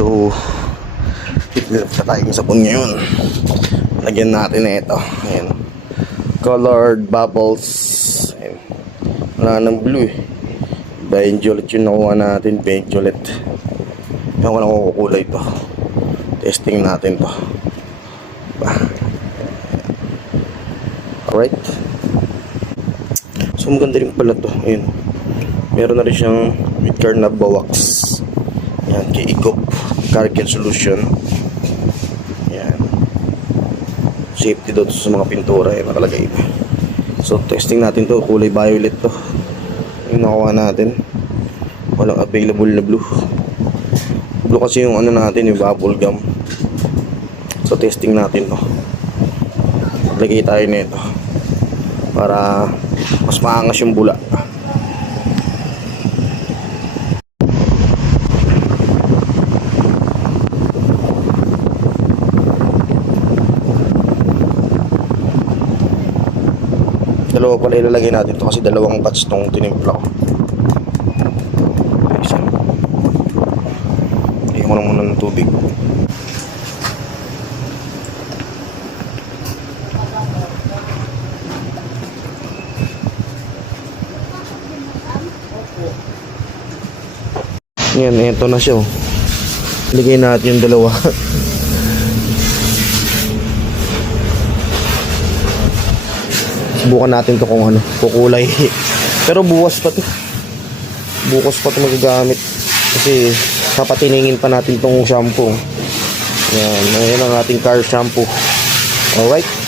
So, titilap sa tayong sabon ngayon. Lagyan natin na ito. Ayan. Colored bubbles. Ayan. Wala ng blue eh. Violet yung nakuha natin. Violet. Ayan ko lang kukulay ito. Testing natin to. Alright. So maganda rin pala to. Ayan. Meron na rin siyang with Carnauba wax. Ayan. Kay Ecop Cargel Solution. Ayan. Safety daw sa mga pintura. Ayan nakalagay. So testing natin to. Kulay violet to. Yung nakuha natin. Walang available na blue. Blue kasi yung ano natin, yung bubble gum. So testing natin to. Lagay tayo nito para mas maangas yung bula. Dalawa pala ilalagay natin to kasi dalawang batch tong tinimpla ko. Lagyan mo lang muna ng tubig. Yan, ito na siya. Lagay natin yung dalawa. Subukan natin to kung ano, kukulay. Pero bukas pa to. Bukas pa to magagamit. Kasi papatiningin pa natin tong shampoo. Yan, ayan ang ating car shampoo. Alright.